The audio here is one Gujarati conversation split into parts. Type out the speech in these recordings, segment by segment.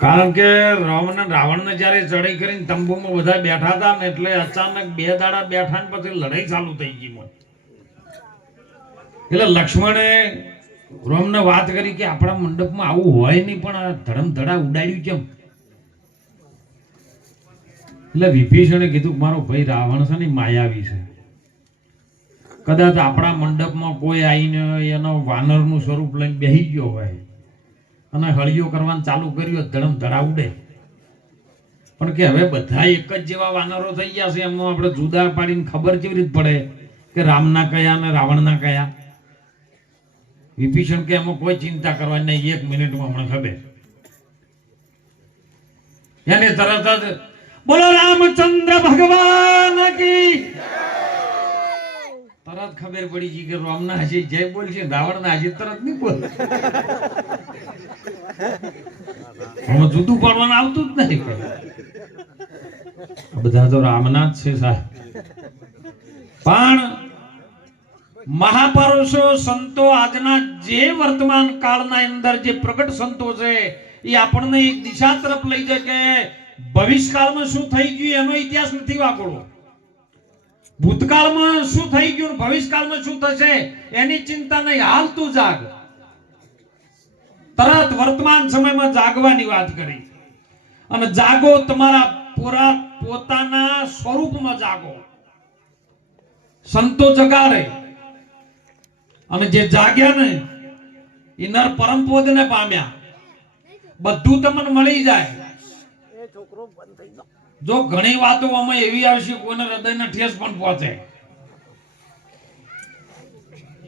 કારણ કે રાવણ રાવણને જ્યારે ચડાઈ કરીને તંબુમાં બધા બેઠા હતા ને એટલે અચાનક બે દાડા બેઠા ને પછી લડાઈ ચાલુ થઈ ગઈ મોય. એટલે લક્ષ્મણે રોમને વાત કરી કે આપણા મંડપમાં આવું હોય નહીં, પણ આ ધડમ ધડા ઉડાડ્યું કેમ? એટલે વિભીષણે કીધું મારો ભાઈ રાવણ છે ને માયાવી છે. કદાચ આપણા મંડપમાં કોઈ આવીને એનો વાનરનું સ્વરૂપ લઈને બેહી ગયો હોય. અને હળિયો કરવાનું ચાલુ કર્યું ધડમ ધડા ઉડે. પણ કે હવે બધા એક જ જેવા વાનરો થઈ ગયા છે, એમનો આપણે જુદા પાડીને ખબર કેવી રીતે પડે કે રામના કયા અને રાવણના કયા? વિભીષણ કે એમાં કોઈ ચિંતા કરવાની નહીં, એક મિનિટમાં હમણાં ખબર. એને તરત જ બોલો, રામચંદ્ર ભગવાન કી તરત ખબર પડી ગઈ કે રામના હજી જય બોલ છે રાવણના હજી તરત નહીં બોલ. આમાં જુદું પાડવાનું આવતું જ નથી બધા તો રામના જ છે સાહેબ. પણ મહાપુરુષો, સંતો આજના જે વર્તમાન કાળના અંદર જે પ્રગટ સંતો છે, એ આપણને એક દિશા તરફ લઈ જાય કે ભવિષ્યકાળમાં શું થઈ ગયું એનો ઇતિહાસ નથી વાપરવો ભૂતકાળમાં શું થઈ ગયું ભવિષ્યકાળમાં શું થશે, એની ચિંતા નહીં. હાલ તું જાગ. તરત વર્તમાન સમયમાં જાગવાની વાત કરી. અને જાગો તમારા પૂરા, પોતાના સ્વરૂપમાં જાગો. સંતો જગારે અને જે જાગ્યા ને એ નર પરમ પામ્યા. બધું તમને મળી જાય. જો ઘણી વાતો અમે એવી આવશે કોઈને હૃદયને ઠેસ પણ પહોંચે.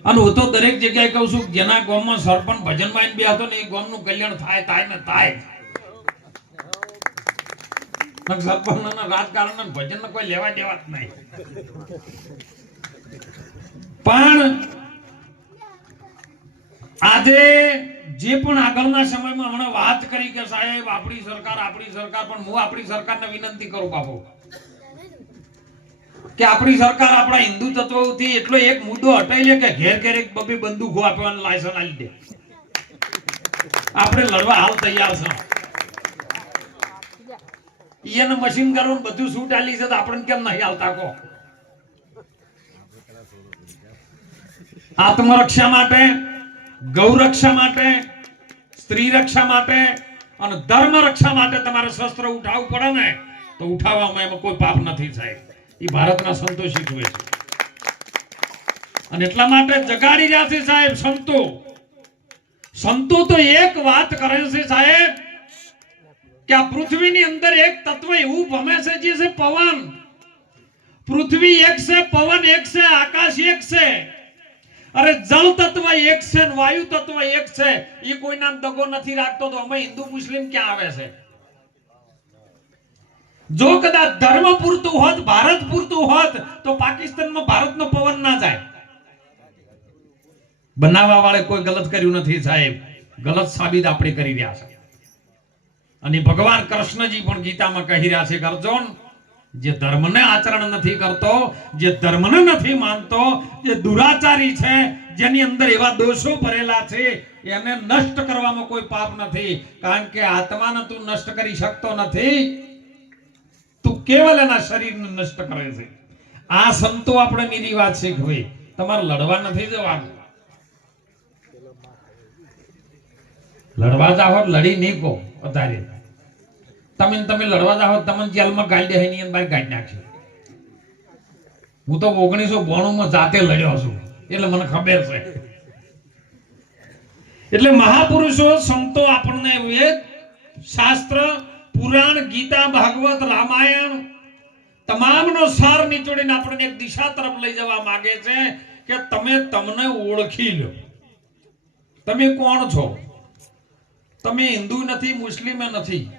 અને હું તો દરેક જગ્યાએ કહું છું જેના ગામમાં સરપંચ ભજનમાં બે હતો ને એ ગામનું કલ્યાણ થાય થાય ને થાય. રાજકારણ ભજન કોઈ લેવા દેવા જ નહીં. પણ આજે જે પણ આગળના સમયમાં હમણાં વાત કરી કે સાહેબ, આપણી સરકાર આપણી સરકાર, પણ હું આપણી સરકારને વિનંતી કરું બાપુ. કે આપણી સરકાર આપણા હિન્દુ તત્વોથી એટલો એક મુદ્દો હટાઈ લે કે ઘેર ઘેર એક બબી બંદૂકો આપવાનું લાયસન્સ આપી દે. આપણે લડવા હાલ તૈયાર છે. એને મશીન કરવાનું બધું છૂટ આલી છે તો આપણને કેમ નહીં હાલતા કહો? આત્મરક્ષા માટે ગૌરક્ષા માટે સ્ત્રી રક્ષા માટે અને ધર્મ રક્ષા માટે તમારે શસ્ત્ર ઉઠાવવું પડે ને, તો ઉઠાવવામાં એમાં કોઈ પાપ નથી સાહેબ. એ ભારતના સંતો શીખવે છે. અને એટલા માટે જગાડી રહ્યા છે સાહેબ સંતો. સંતો તો એક વાત કરે છે સાહેબ, કે આ પૃથ્વીની અંદર એક તત્વ એવું ભમે છે જે છે પવન. પૃથ્વી એક છે, પવન એક છે, આકાશ એક છે. અરે જળ તત્વ એક છે વાયુ તત્વ એક છે. એ કોઈ નામ દગો નથી રાખતો તો અમે હિન્દુ મુસ્લિમ ક્યાં આવે છે? જો કદાચ ધર્મ પૂરતું હોત, ભારત પૂરતું હોત, તો પાકિસ્તાનમાં ભારતનો પવન ના જાય. બનાવવા વાળે કોઈ ગલત કર્યું નથી સાહેબ. ગલત સાબિત આપણે કરી રહ્યા છે. અને ભગવાન કૃષ્ણજી પણ ગીતામાં કહી રહ્યા છે અર્જુન જે ધર્મને આચરણ નથી કરતો, જે ધર્મને નથી માનતો, જે દુરાચારી છે, જેની અંદર એવા દોષો ભરેલા છે, એને નષ્ટ કરવામાં કોઈ પાપ નથી. કારણ કે આત્માને તું નષ્ટ કરી શકતો નથી. તું કેવલ એના શરીરને નષ્ટ કરે છે. આ સંતો આપણે નીરી વાત ભાઈ, તમારે લડવા નથી જવાનું. લડવા જાઓ, લડી નહીં કહો, વધારે. તમે તમે લડવા જાઓ, તમને જેલમાં ગાડી દે, એની અંદર ગાડી નાખશે. હું તો ઓગણીસો બોણું માં જાતે લડ્યો છું. એટલે મને ખબર છે. એટલે મહાપુરુષો, સંતો આપણને વેદ શાસ્ત્ર, પુરાણ, ગીતા, ભાગવત, રામાયણ તમામનો સાર નીચોડીને આપણને એક દિશા તરફ લઈ જવા માંગે છે કે તમે તમને ઓળખી લો. તમે કોણ છો? તમે હિન્દુ નથી, મુસ્લિમ નથી.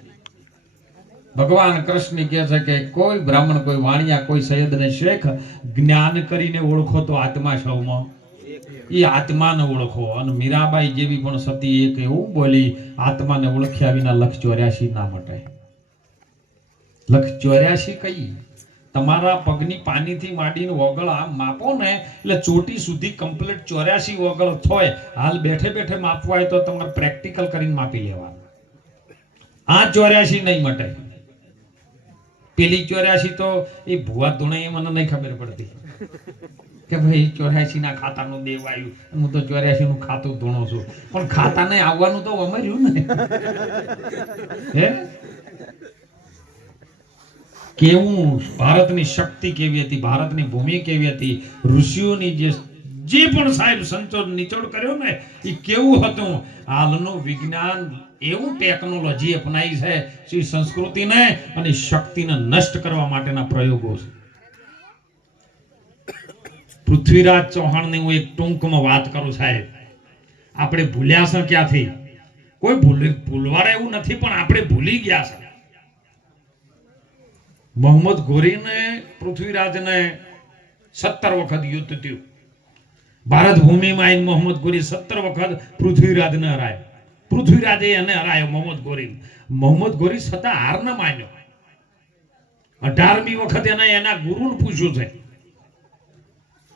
ભગવાન કૃષ્ણ કહે છે કે કોઈ બ્રાહ્મણ, કોઈ વાણિયા, કોઈ સૈયદ ને શેખ જ્ઞાન કરીને ઓળખો તો આત્મા સૌમાં. એ આત્માને ઓળખો. અને મીરાબાઈ જેવી પણ સતી એક એવું બોલી, આત્માને ઓળખ્યા વિના લખ ચોર્યાસી ના મટે. લખ ચોર્યાસી કઈ? તમારા પગની પાણીથી માંડીને વગળ આમ માપો ને, એટલે ચોટી સુધી કમ્પ્લીટ ચોર્યાસી વગળ થોય. હાલ બેઠે બેઠે માપવા હોય તો તમારે પ્રેક્ટિકલ કરીને માપી લેવાનું. આ ચોર્યાસી નહીં મટે. પેલી ચોર્યાસી તો એ ભુવા ધૂણે મને નહીં ખબર પડતી. કે ભાઈ ચોર્યાસી ના ખાતાનું દેવ આવ્યું હું તો ચોર્યાસી નું ખાતું ધૂણો છું. પણ ખાતાને આવવાનું તો અમાર્યું ને. હે? કેવું? ભારતની શક્તિ કેવી હતી? ભારતની ભૂમિ કેવી હતી? ઋષિઓની જે જે પણ સાહેબ સંચોદ નીચોડ કર્યો ને, એ કેવું હતું? હાલનું વિજ્ઞાન એવું ટેકનોલોજી અપનાવી છે, શ્રી સંસ્કૃતિને અને શક્તિને નષ્ટ કરવા માટેના પ્રયોગો છે. પૃથ્વીરાજ ચૌહાણની હું એક ટૂંકમાં વાત કરું સાહેબ. આપણે ભૂલ્યા છે ક્યાંથી? કોઈ ભૂલ, ભૂલવાળા એવું નથી, પણ આપણે ભૂલી ગયા છે. મોહમ્મદ ગોરીને પૃથ્વીરાજને સત્તર વખત યુદ્ધ થયું. ભારત ભૂમિમાં મોહમ્મદ ગોરી સત્તર વખત પૃથ્વીરાજને હરાયો. પૃથ્વીરાજે એને હરાયો મોહમ્મદ ગોરી. મોહમ્મદ ગોરી છતાં હાર ન માન્યો. અઢારમી વખત એને એના ગુરુને પૂછ્યું છે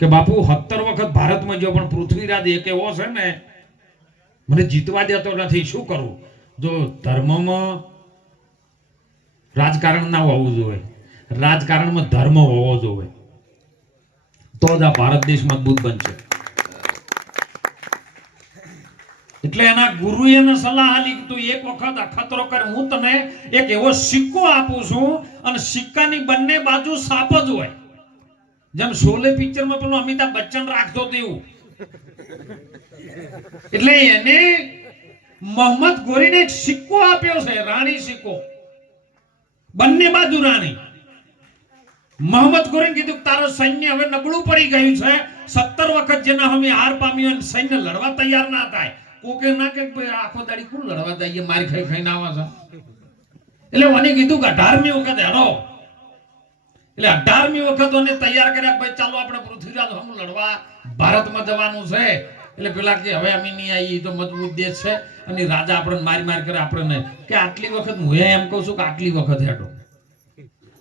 કે બાપુ, સત્તર વખત ભારતમાં જો પણ પૃથ્વીરાજ એક એવો છે ને, મને જીતવા દેતો નથી, શું કરવું જો ધર્મમાં રાજકારણ ના હોવું જોઈએ, રાજકારણમાં ધર્મ હોવો જોઈએ, તો જ આ ભારત દેશ મજબૂત બનશે. એટલે એના ગુરુ એને સલાહ આલી તું એક વખત અખતરો કર. હું તને એક એવો સિક્કો આપું છું અને સિક્કાની બંને બાજુ સાપ જ હોય. જેમ શોલે પિક્ચરમાં પેલો અમિતાભ બચ્ચન રાખતો તેવું એટલે એને મોહમ્મદ ગોરીને એક સિક્કો આપ્યો છે, રાણી સિક્કો. બંને બાજુ રાણી. મોહમ્મદ ગોરીને કીધું તારું સૈન્ય હવે નબળું પડી ગયું છે. સત્તર વખત જેના અમે હાર પામ્યો સૈન્ય લડવા તૈયાર ના થાય. કોકે ના કે ભાઈ આખો દાડી કોણ લડવા દઈએ મારી ખાઈ ખાઈને આવા એટલે મને કીધું કે અઢારમી વખત હેડો. એટલે અઢારમી વખત તૈયાર કર્યા ભાઈ ચાલો આપણે પૃથ્વીરાજ હમ લડવા ભારતમાં જવાનું છે. એટલે પેલા કે હવે અમે નહીં આવી તો મજબૂત દેશ છે. અને રાજા આપણને મારી મારી કરે આપણે કે આટલી વખત હું એમ કહું છું કે આટલી વખત હેડો.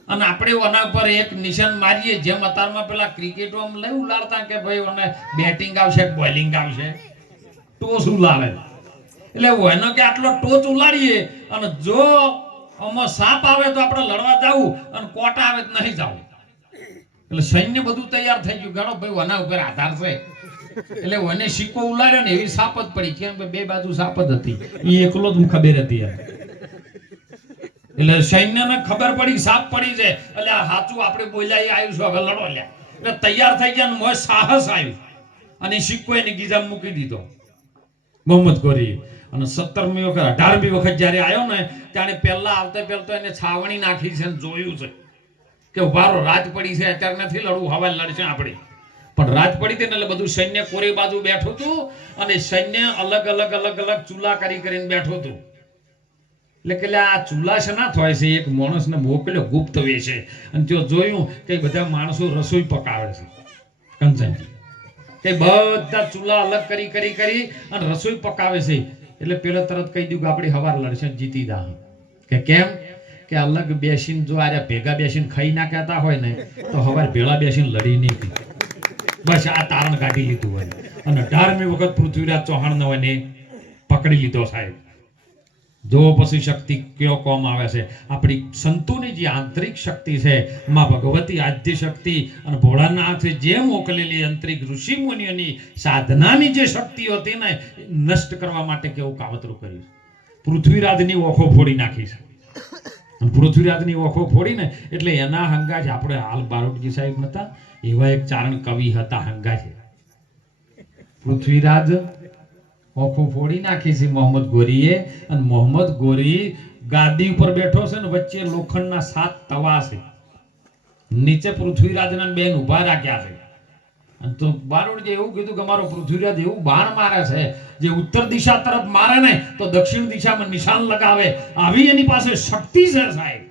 અને આપણે ઓના પર એક નિશાન મારીએ, જેમ અત્યારમાં પેલા ક્રિકેટો આમ લઈ ઉલાડતા કે ભાઈ બેટિંગ આવશે બોલિંગ આવશે. ટોસ ઉલાવે. એટલે એનો કે આટલો ટોચ ઉલાડીએ અને જો આમાં સાપ આવે તો આપણે લડવા જવું અને કોટા આવે તો નહીં જવું. એટલે સૈન્ય બધું તૈયાર થઈ ગયું. ગણો ભાઈ વના ઉપર આધાર છે. એટલે વને સિક્કો ઉલાડ્યો ને, એવી સાપ જ પડી. કેમ બે બાજુ સાપ જ હતી. એ એકલો જ ખબર હતી એટલે એટલે સૈન્યને ખબર પડી, સાપ પડી છે. એટલે સાચું આપણે બોલ્યા, એ આવ્યું છું. હવે લડો એટલે તૈયાર થઈ ગયા ને મોય સાહસ આવ્યું અને સિક્કો એને ગીજા મૂકી દીધો. મોહમ્મદ ગોરી. અને સત્તરમી વખત, અઢારમી વખત જ્યારે આવ્યો ને, ત્યારે પેલા આવતા પહેલા એને છાવણી નાખી છે અને જોયું છે કે વારો રાત પડી છે, અત્યારે નથી લડવું, હવે લડશે આપણે. પણ રાત પડી હતી એટલે બધું સૈન્ય કોરે બાજુ બેઠું હતું અને સૈન્ય અલગ અલગ અલગ અલગ ચૂલા કરી કરીને બેઠું હતું. એટલે કે આ ચૂલા છે ના થાય છે, એક માણસને મોકલ્યો ગુપ્ત વે છે અને ત્યાં જોયું કે બધા માણસો રસોઈ પકાવે છે. કંચનજી કે બધા ચૂલા અલગ કરી કરી કરી અને રસોઈ પકાવે છે. એટલે પેલો તરત કહી દીધું કે આપણી હવાર લડશે જીતી દા કે કેમ? કે અલગ બેસીને જો આર્યા ભેગા બેસીને ખાઈ ના કહેતા હોય ને, તો હવાર ભેળા બેસીને લડી નહીં બસ આ તારણ કાઢી લીધું હોય. અને અઢારમી વખત પૃથ્વીરાજ ચૌહાણને હોય ને પકડી લીધો સાહેબ. જો પછી શક્તિ કયો કોમ આવે છે? આપણી સંતોની જે આંતરિક શક્તિ છે, માં ભગવતી આદ્ય શક્તિ અને ભોળાનાથે જે મોકલેલી આંતરિક ઋષિ મુનિઓની સાધનાની જે શક્તિ હતી ને નષ્ટ કરવા માટે કેવું કાવતરું કર્યું પૃથ્વીરાજની ઓખો ફોડી નાખી છે. પૃથ્વીરાજની ઓખો ફોડીને એટલે એના હંગા જ આપણે હાલ બારોટજી સાહેબ નતા એવા એક ચારણ કવિ હતા હંગા છે પૃથ્વીરાજ ઓખો ફોડી નાખી છે મોહમ્મદ ગોરીએ. અને મોહમ્મદ ગોરી ગાદી ઉપર બેઠો છે ને વચ્ચે લોખંડના સાત તવા છે. નીચે પૃથ્વીરાજના બેન ઊભા રાખ્યા છે. અને તો બારોડજી એવું કીધું કે મારો પૃથ્વીરાજ એવું બાણ મારે છે, જે ઉત્તર દિશા તરફ મારે ને તો દક્ષિણ દિશામાં નિશાન લગાવે. આવી એની પાસે શક્તિ છે સાહેબ.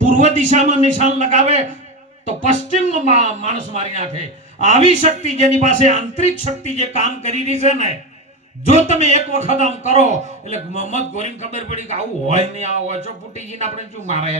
પૂર્વ દિશામાં નિશાન લગાવે તો પશ્ચિમમાં માણસ મારી નાખે. આવી શક્તિ જેની પાસે આંતરિક શક્તિ જે કામ કરી રહી છે ને જો તમે એક વખત આમ કરો, એટલે મોહમ્મદ ગોરીને ખબર પડી કે આવું હોય નહીં, આ ઓછો ફૂટીજીને આપણે શું મારે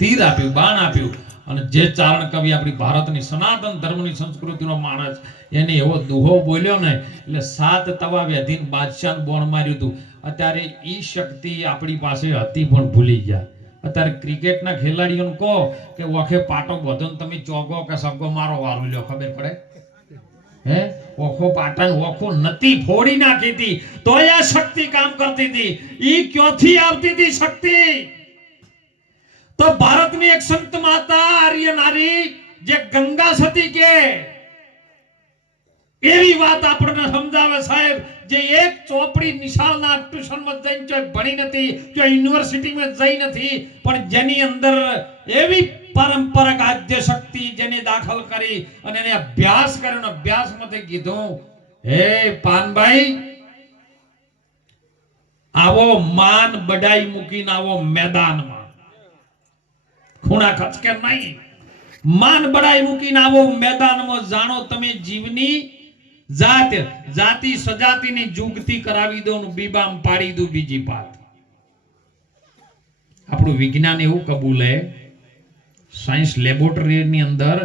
તીર આપ્યું, બાણ આપ્યું. અને જે ચારણ કવિ આપણી ભારતની સનાતન ધર્મની સંસ્કૃતિનો માણસ, એને એવો દુહો બોલ્યો ને, એટલે સાત તવા વેધીને બાદશાહ બોણ માર્યું હતું. અત્યારે એ શક્તિ આપણી પાસે હતી પણ ભૂલી ગયા. અત્યારે ક્રિકેટના ખેલાડીઓને કહો કે વખે પાટો બધો તમે ચોગો કે સગો મારો વારું લ્યો, ખબર પડે? ઓખો પાટણ ઓખો નતી ફોડી નાખી તોય આ શક્તિ કામ કરતી હતી. ઈ ક્યોથી આવતી હતી શક્તિ? તો ભારતની એક સંત માતા, આર્ય નારી, જે ગંગા સતી કે, એવી વાત આપણને સમજાવે સાહેબ, જે એક ચોપડી નિશાળના ટ્યુશનમાં જઈને જો ભણી નથી જો યુનિવર્સિટીમાં જઈ નથી, પણ જેની અંદર એવી પરંપરાગત આદ્ય શક્તિ દાખલ કરી અને એને અભ્યાસ કર્યો અભ્યાસમાંથી કીધું, હે પાનભાઈ, આવો માન બડાઈ મૂકીને આવો મેદાનમાં. ખૂણા ખચકે નહીં. માન બડાઈ મૂકીને આવો મેદાનમાં. જાણો તમે જીવની જાત, જાતિ સજાતિની જુગતી કરાવી દો બીબામ પાડી દો બીજી પાત. આપણું વિજ્ઞાન એવું કબૂલે, સાયન્સ લેબોરેટરીની અંદર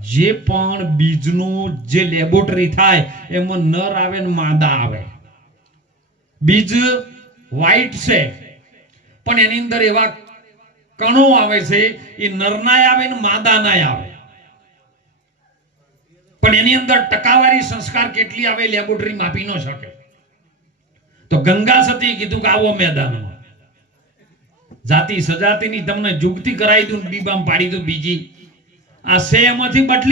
જે પણ બીજનું જે લેબોરેટરી થાય, એમાં નર આવે ને માદા આવે. બીજ વ્હાઈટ છે, પણ એની અંદર એવા કણો આવે છે, એ નરનાય આવે ને માદાનાય આવે. પણ એની અંદર ટકાવારી સંસ્કાર કેટલી આવે લેબોરેટરી માપી ન શકે. તો ગંગા સતી કીધું કે આવો મેદાનમાં. જાતિ સજાતિની તમને જુગતી કરાવી દઉં બીબામ પાડી દઉં બીજી. આ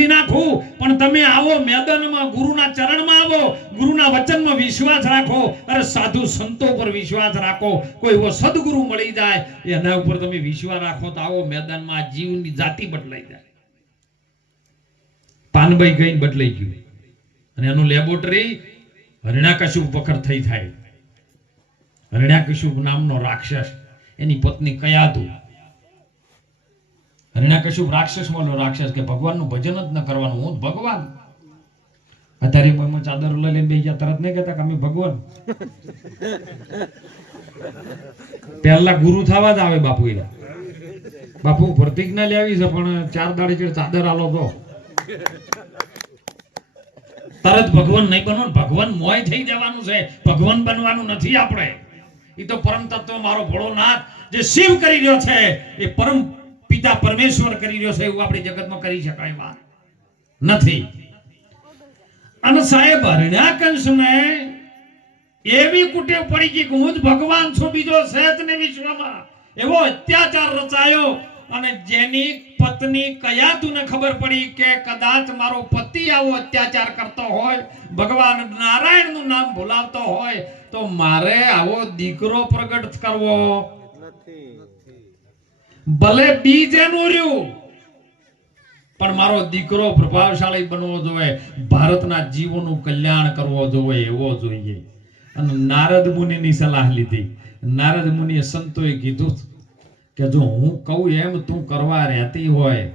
નાખું. પણ તમે આવો મેદાનમાં, ગુરુના ચરણમાં આવો. ગુરુના વચનમાં વિશ્વાસ રાખો. અરે સાધુ સંતો પર વિશ્વાસ રાખો. કોઈ એવો સદગુરુ મળી જાય, એના ઉપર તમે વિશ્વાસ રાખો તો આવો મેદાનમાં જીવની જાતિ બદલાઈ જાય. પાનભાઈ ગઈ બદલાઈ ગયું. અને એનું લેબોરેટરી હરણાકશુપ વખત થઈ થાય. હરણાકશુપ નામનો રાક્ષસ. એની પત્ની કયાતુ હરણાકશુપ રાક્ષસ મળ્યો, રાક્ષસ કે ભગવાનનું ભજન જ ન કરવાનું, હું ભગવાન. અત્યારે મોંમાં ચાદર લઈ લઈને ગયા, તરત નહીં કહેતા કે અમે ભગવાન. પહેલા ગુરુ થવા જ આવે બાપુ એ બાપુ પ્રતિજ્ઞા લેવી છે, પણ ચાર દાડી ચેડ ચાદર આલો તો. તરત ભગવાન નહીં બનો ભગવાન મોય થઈ જવાનું છે. ભગવાન બનવાનું નથી આપણે. એ તો પરમ તત્વ મારો ભોળોનાથ જે શિવ કરી રહ્યો છે, એ પરમ પિતા પરમેશ્વર કરી રહ્યો છે એવું આપણી જગતમાં કરી શકાય વાત નથી. અને સાહેબ હરણ્યાકંશને એવી કુટેવ પડી ગઈ કે હું જ ભગવાન છું, બીજો સહેત ને વિશ્વમાં. એવો અત્યાચાર રચાયો અને જેની પત્ની કયાતુને ખબર પડી કે કદાચ મારો પતિ આવો અત્યાચાર કરતો હોય, ભગવાન નારાયણનું નામ ભૂલાવતો હોય, તો મારે આવો દીકરો પ્રગટ કરવો. ભલે બીજ એનું રહ્યું, પણ મારો દીકરો પ્રભાવશાળી બનવો જોઈએ, ભારતના જીવોનું કલ્યાણ કરવો જોઈએ, એવો જોઈએ. અને નારદ મુનિની સલાહ લીધી. નારદ મુનિએ સંતોએ કીધું કે જો હું કહું એમ તું કરવા રહેતી હોય,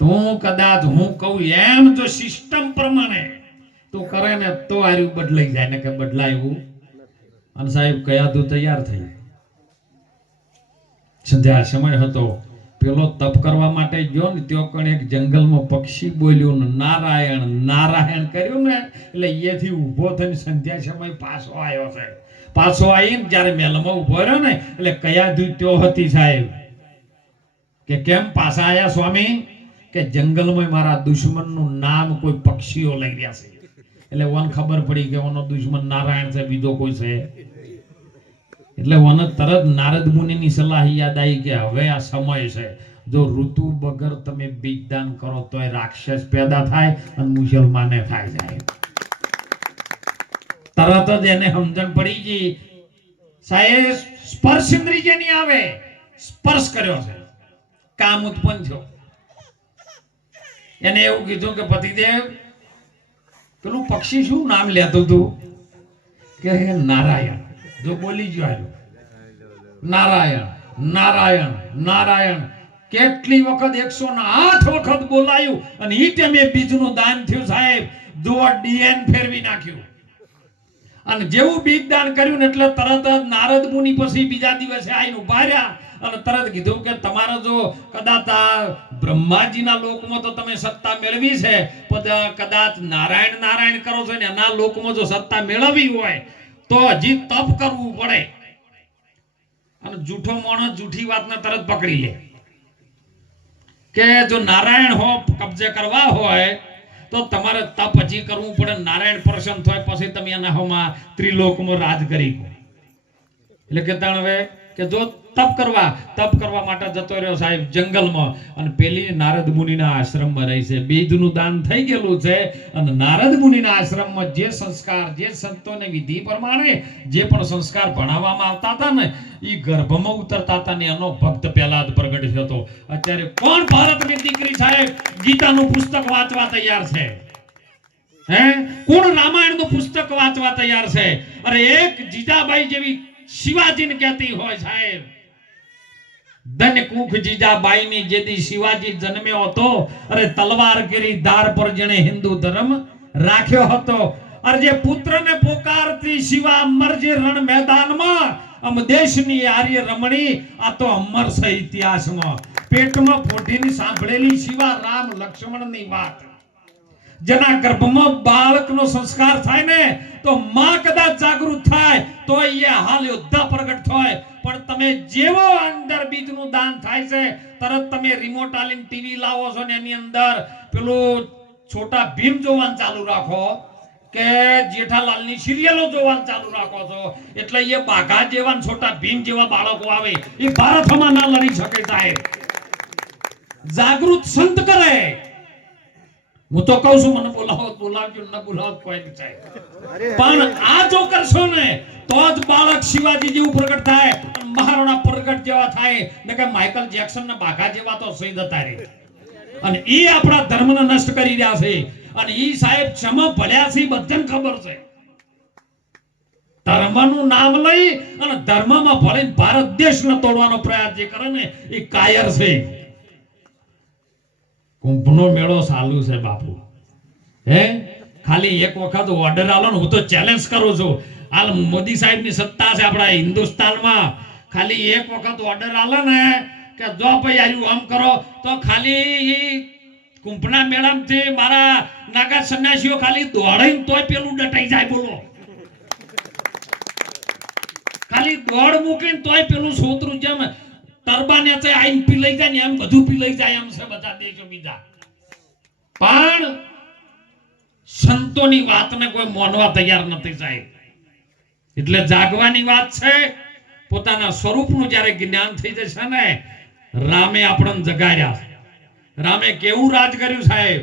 તું કદાચ હું કહું એમ જો સિસ્ટમ પ્રમાણે તું કરે ને તો આર્યું બદલાઈ જાય ને કે બદલાયું. અને સાહેબ કયા તું તૈયાર થઈ? સંધ્યા સમય હતો. પેલો તપ કરવા માટે ગયો ને, ત્યો કણ એક જંગલમાં પક્ષી બોલ્યું ને, નારાયણ નારાયણ કર્યું ને, એટલે એથી ઊભો થઈને સંધ્યા સમય પાછો આવ્યો છે. પાછો આવીને જ્યારે મેલમાં ઊભો રહ્યો ને, એટલે કયા દ્વિત્યો હતી સાહેબ? કે કેમ પાછા આયા સ્વામી? કે જંગલમાં મારા દુશ્મનનું નામ કોઈ પક્ષીઓ લઈ રહ્યા છે. એટલે ઓન ખબર પડી કે ઓનો દુશ્મન નારાયણ છે, બીજો કોઈ છે. એટલે વન તરત નારદ મુનિની સલાહ યાદ આવી કે હવે આ સમય છે. જો ઋતુ વગર તમે બીજદાન કરો તો એ રાક્ષસ પેદા થાય અને મુસલમાને થાય જાય. તરત જ એને સમજણ પડી ગઈ. સાહેબ, સ્પર્શ ઇન્દ્રિયની આવે. સ્પર્શ કર્યો છે. કામ ઉત્પન્ન થયો. એને એવું કીધું કે પતિદેવ, પેલું પક્ષી શું નામ લેતું હતું કે નારાયણ. જો બોલી ગયો નારાયણ નારાયણ નારાયણ, કેટલી વખત એકસો આઠ વખત બોલાયું અને ઈ ટાઈમે બીજનું દાન થયું સાહેબ. જો ડીએન ફેરવી નાખ્યું. અને જેવું બીજ દાન કર્યું ને એટલે તરત જ નારદ મુનિ પછી બીજા દિવસે આવીને ઊભા અને તરત કીધું કે તમારો જો કદાચ આ બ્રહ્માજીના લોકમાં તો તમે સત્તા મેળવી છે કદાચ નારાયણ નારાયણ કરો છો ને એના લોકમાં જો સત્તા મેળવવી હોય તો હજી તપ કરવું પડે. અને જૂઠો માણસ જૂઠી વાતને તરત પકડી લે. કે જો નારાયણ હો, કબજે કરવા હોય, તો તમારે તપ હજી કરવું પડે. નારાયણ પ્રસન્ન થાય, પછી તમે એના હોમાં ત્રિલોકમાં રાજ કરી એટલે કે હવે કે જો તપ કરવા તપ કરવા માટે જતો રહ્યો સાહેબ જંગલમાં. અને પેલી નારદ મુનિના આશ્રમમાં રહી છે. બીજનું દાન થઈ ગયેલું છે. અને નારદ મુનિના આશ્રમમાં જે સંસ્કાર, જે સંતોને વિધિ પ્રમાણે જે પણ સંસ્કાર ભણાવવામાં આવતા હતા ને એ ગર્ભમાં ઉતરતા હતા ને એનો ભક્ત પહેલા જ પ્રગટ થયો હતો. અત્યારે કોણ ભારતની દીકરી સાહેબ? ગીતાનું પુસ્તક વાંચવા તૈયાર છે. હે? કોણ રામાયણનું પુસ્તક વાંચવા તૈયાર છે? અરે એક જીજાબાઈ જેવી શિવાજીને કહેતી હોય સાહેબ. ધનકુખ જીજાબાઈની જેથી શિવાજી જન્મ્યો હતો, અરે તલવાર કરી ધાર પર જેણે હિન્દુ ધર્મ રાખ્યો હતો. અરે પુત્રને પોકારતી શિવા અમરજી રણ મેદાનમાં અમ દેશની આર્ય રમણી, આ તો અમર છે ઇતિહાસમાં. પેટમાં પોઢીની સાંભળેલી શિવા રામ લક્ષ્મણની વાત. જેના ગર્ભમાં બાળકનો સંસ્કાર થાય ને, તો માં કદાચ જાગૃત થાય તો એ હાલ યોદ્ધા પ્રગટ થાય. પણ તમે જેવો અંદર બીજનું દાન થાય છે, તરત તમે રિમોટ આલીને ટીવી લાવો છો ને એની અંદર. પેલું છોટા ભીમ જોવાનું ચાલુ રાખો કે જેઠાલાલની સિરિયલો જોવાનું ચાલુ રાખો છો. એટલે એ બાઘા જેવા છોટા ભીમ જેવા બાળકો આવે, એ ભારતમાં ના લડી શકે સાહેબ. જાગૃત સંત કરે. હું તો કહું છું મને બોલાવો બોલાવજો ન બોલાવો કોઈ નહીં પણ આ જો કરશો ને તો જ બાળક શિવાજી જેવું પ્રગટ થાય અને મહારાણા પ્રગટ જેવા થાય. ને કે માઇકલ જેક્સન ને બાઘા જેવા તો શહીદ હતા રે. અને એ આપણા ધર્મને નષ્ટ કરી રહ્યા છે. અને એ સાહેબ ક્ષમા ભળ્યા છે બધાને ખબર છે. ધર્મનું નામ લઈ અને ધર્મમાં ભળીને ભારત દેશને તોડવાનો પ્રયાસ જે કરે ને એ કાયર છે. કુંભનો મેળો સાલુ છે બાપુ. હે? ખાલી એક વખત ઓર્ડર આલો ને હું તો ચેલેન્જ કરું છું. હાલ મોદી સાહેબની સત્તા છે આપણા હિન્દુસ્તાનમાં. ખાલી એક વખત ઓર્ડર આલો ને કે જો ભાઈ આર્યું આમ કરો, તો ખાલી કુંભના મેળામાંથી મારા નાગા સન્યાસીઓ ખાલી દોડીને તોય પેલું ડટાઈ જાય, બોલો. ખાલી દોડ મૂકીને તોય પેલું સોતરું જેમ ટરબાને છે આઈન પી લઈ જાય ને એમ બધું પી લઈ જાય એમ છે બધા દેશો બીજા. પણ સંતોની વાતને કોઈ મોનવા તૈયાર નથી સાહેબ. એટલે જાગવાની વાત છે, પોતાના સ્વરૂપનું જ્યારે જ્ઞાન થઈ જશે ને, રામે આપણને જગાડ્યા. રામે કેવું રાજ કર્યું સાહેબ?